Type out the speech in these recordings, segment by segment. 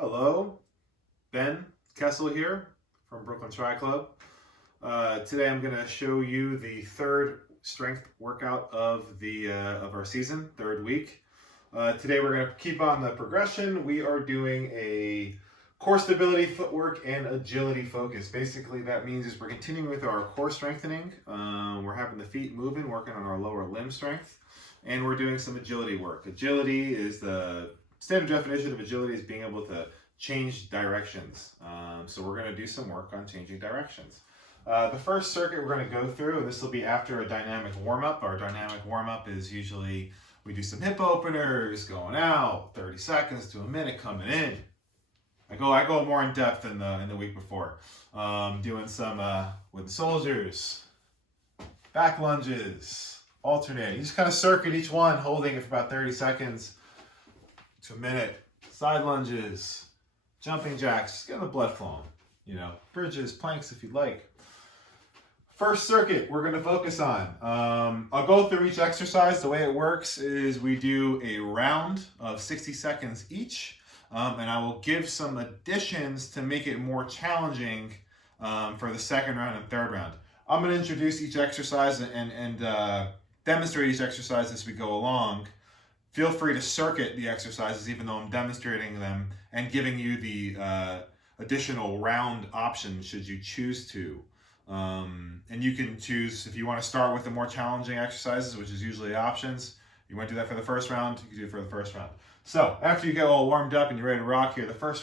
Hello, Ben Kessel here from Brooklyn Tri Club. Today I'm going to show you the third strength workout of our season, third week. Today we're going to keep on the progression. We are doing a core stability, footwork, and agility focus. Basically, that means is we're continuing with our core strengthening. We're having the feet moving, working on our lower limb strength, and we're doing some agility work. Agility is the standard definition of agility is being able to change directions. So we're going to do some work on changing directions. The first circuit we're going to go through, and this will be after a dynamic warm-up. Our dynamic warm-up is usually we do some hip openers, going out, 30 seconds to a minute, coming in. I go more in depth in the week before. Doing some with the soldiers, back lunges, alternating. You just kind of circuit each one, holding it for about 30 seconds to a minute. Side lunges, jumping jacks, just getting the blood flowing. You know, bridges, planks if you'd like. First circuit we're going to focus on. I'll go through each exercise. The way it works is we do a round of 60 seconds each. And I will give some additions to make it more challenging for the second round and third round. I'm going to introduce each exercise and demonstrate each exercise as we go along. Feel free to circuit the exercises even though I'm demonstrating them and giving you the additional round option should you choose to. And you can choose if you want to start with the more challenging exercises, which is usually options. You want to do that for the first round, you can do it for the first round. So after you get all warmed up and you're ready to rock here, the first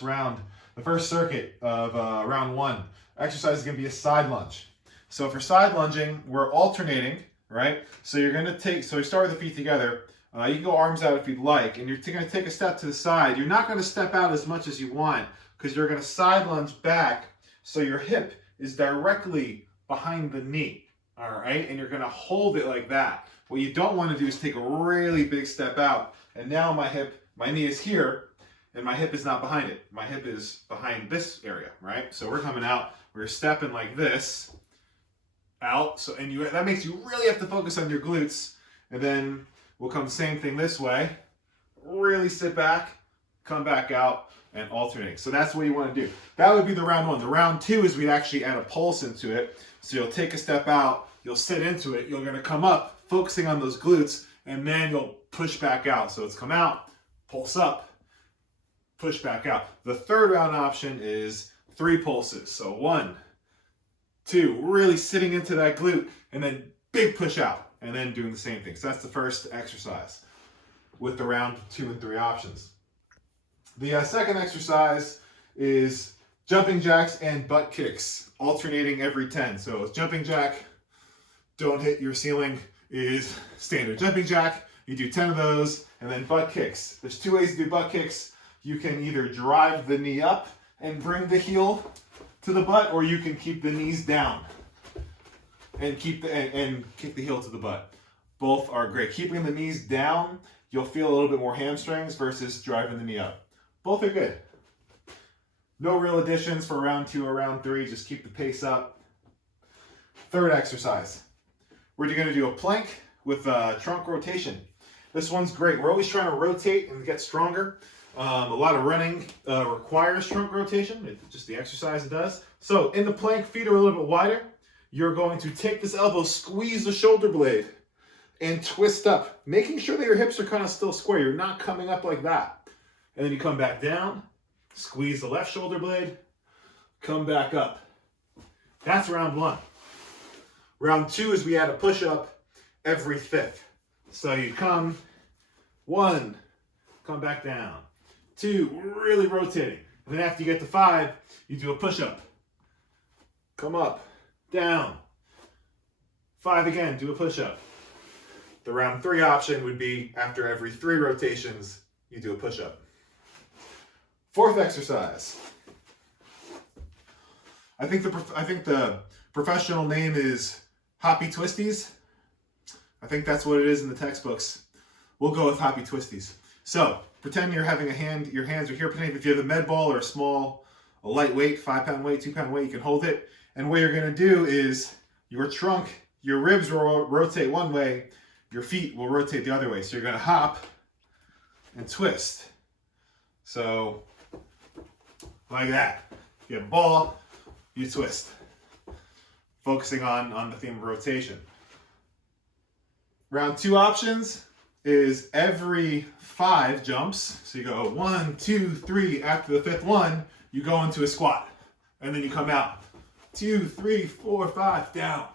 circuit of round one, exercise is going to be a side lunge. So for side lunging, we're alternating, right? So you're going to so you start with the feet together. You can go arms out if you'd like, and you're going to take a step to the side. You're not going to step out as much as you want because you're going to side lunge back so your hip is directly behind the knee, all right? And you're going to hold it like that. What you don't want to do is take a really big step out, and now my knee is here, and my hip is not behind it. My hip is behind this area, right? So we're coming out, we're stepping like this, out. So that makes you really have to focus on your glutes, and then we'll come same thing this way. Really sit back, come back out, and alternate. So that's what you want to do. That would be the round one. The round two is we'd actually add a pulse into it. So you'll take a step out, you'll sit into it, you're going to come up, focusing on those glutes, and then you'll push back out. So it's come out, pulse up, push back out. The third round option is 3 pulses. So 1, 2, really sitting into that glute, and then big push out, and then doing the same thing. So that's the first exercise with the round 2 and 3 options. The second exercise is jumping jacks and butt kicks, alternating every 10. So jumping jack, don't hit your ceiling, is standard jumping jack. You do 10 of those, and then butt kicks. There's 2 ways to do butt kicks. You can either drive the knee up and bring the heel to the butt, or you can keep the knees down and kick the heel to the butt. Both are great. Keeping the knees down, you'll feel a little bit more hamstrings versus driving the knee up. Both are good. No real additions for round 2 or round 3. Just keep the pace up. Third exercise. We're going to do a plank with trunk rotation. This one's great. We're always trying to rotate and get stronger. A lot of running requires trunk rotation. Just the exercise it does. So in the plank, feet are a little bit wider. You're going to take this elbow, squeeze the shoulder blade, and twist up, making sure that your hips are kind of still square. You're not coming up like that. And then you come back down, squeeze the left shoulder blade, come back up. That's round 1. Round 2 is we add a push-up every 5th. So you come, 1, come back down, 2, really rotating. And then after you get to 5, you do a push-up. Come up, down. 5 again, do a push-up. The round 3 option would be after every 3 rotations, you do a push-up. Fourth exercise. I think the professional name is Hoppy Twisties. I think that's what it is in the textbooks. We'll go with Hoppy Twisties. So pretend you're having your hands are here. Pretend if you have a med ball or a lightweight, 5-pound weight, 2-pound weight, you can hold it. And what you're going to do is your ribs will rotate one way, your feet will rotate the other way. So you're going to hop and twist. So like that. You have a ball, you twist. Focusing on the theme of rotation. Round 2 options is every 5 jumps. So you go 1, 2, 3. After the 5th one, you go into a squat. And then you come out. 2, 3, 4, 5, down.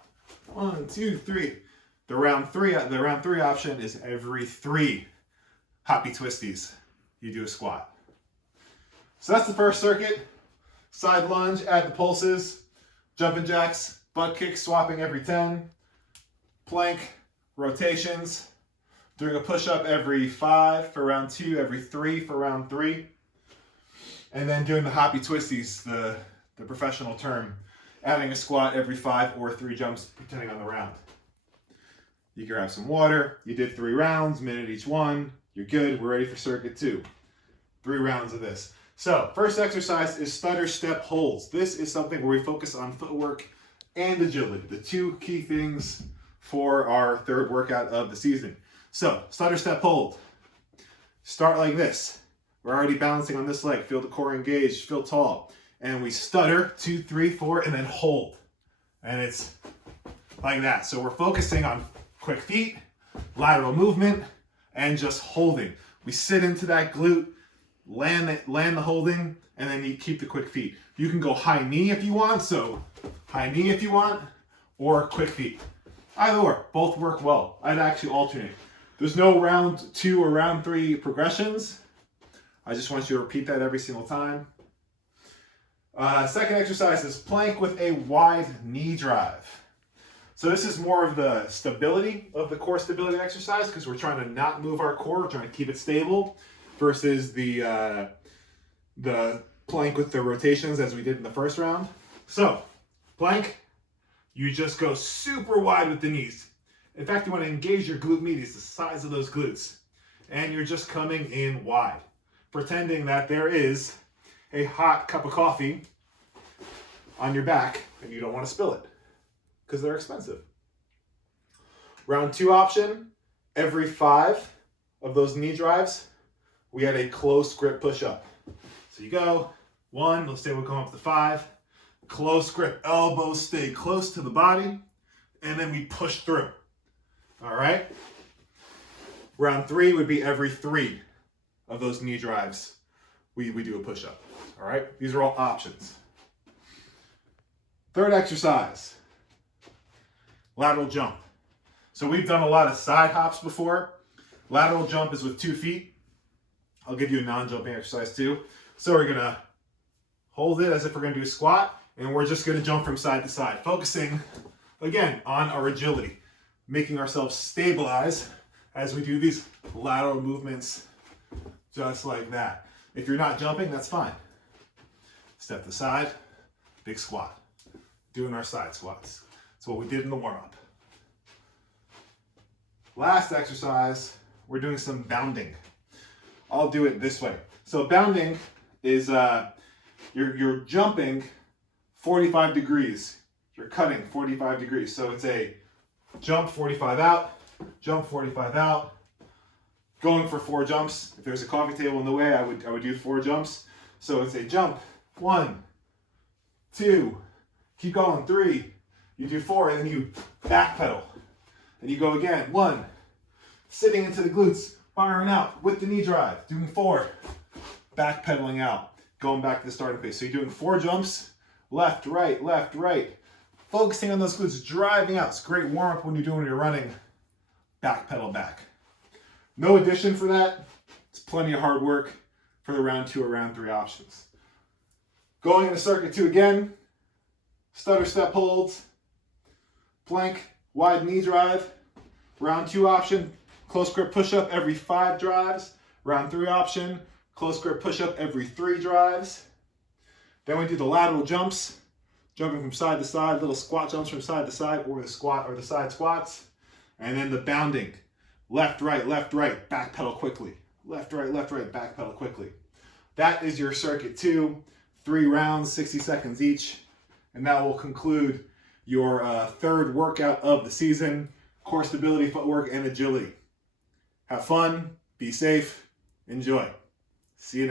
1, 2, 3. The round three option is every 3 hoppy twisties. You do a squat. So that's the first circuit. Side lunge, add the pulses. Jumping jacks, butt kicks, swapping every 10. Plank, rotations. Doing a push-up every 5 for round 2, every 3 for round 3. And then doing the hoppy twisties, the professional term. Adding a squat every 5 or 3 jumps, depending on the round. You can grab some water. You did 3 rounds, minute each one. You're good. We're ready for circuit 2. 3 rounds of this. So, first exercise is stutter step holds. This is something where we focus on footwork and agility, the 2 key things for our 3rd workout of the season. So, stutter step hold. Start like this. We're already balancing on this leg. Feel the core engaged, feel tall. And we stutter, 2, 3, 4, and then hold. And it's like that. So we're focusing on quick feet, lateral movement, and just holding. We sit into that glute, land the holding, and then you keep the quick feet. You can go high knee if you want, so high knee if you want, or quick feet. Either or, both work well. I'd actually alternate. There's no round 2 or round 3 progressions. I just want you to repeat that every single time. Second exercise is plank with a wide knee drive. So this is more of the stability of the core stability exercise because we're trying to not move our core, we're trying to keep it stable versus the plank with the rotations as we did in the first round. So plank, you just go super wide with the knees. In fact, you want to engage your glute medius, the size of those glutes. And you're just coming in wide, pretending that there is a hot cup of coffee on your back and you don't want to spill it because they're expensive. Round 2 option, every 5 of those knee drives, we had a close grip push-up. So you go, 1, let's say we're going up to 5, close grip, elbows stay close to the body, and then we push through. All right? Round 3 would be every 3 of those knee drives, we do a push-up. All right? These are all options. Third exercise, lateral jump. So we've done a lot of side hops before. Lateral jump is with 2 feet. I'll give you a non-jumping exercise too. So we're gonna hold it as if we're gonna do a squat, and we're just gonna jump from side to side, focusing, again, on our agility, making ourselves stabilize as we do these lateral movements just like that. If you're not jumping, that's fine. Step to the side, big squat. Doing our side squats. That's what we did in the warm-up. Last exercise, we're doing some bounding. I'll do it this way. So bounding is you're jumping 45 degrees. You're cutting 45 degrees. So it's a jump 45 out, jump 45 out, going for 4 jumps. If there's a coffee table in the way, I would do 4 jumps. So it's a jump, 1, 2, keep going, 3, you do 4, and then you backpedal. And you go again, 1, sitting into the glutes, firing out with the knee drive, doing 4, backpedaling out, going back to the starting pace. So you're doing 4 jumps, left, right, focusing on those glutes, driving out. It's a great warm-up when you're running, backpedal back. No addition for that. It's plenty of hard work for the round 2 or round 3 options. Going into circuit 2 again, stutter step holds, plank, wide knee drive. Round 2 option, close grip push-up every 5 drives. Round 3 option, close grip push-up every 3 drives. Then we do the lateral jumps, jumping from side to side, little squat jumps from side to side, or the squat or the side squats. And then the bounding, left, right, backpedal quickly. Left, right, backpedal quickly. That is your circuit 2, 3 rounds, 60 seconds each. And that will conclude your 3rd workout of the season, core stability, footwork, and agility. Have fun, be safe, enjoy. See you next time.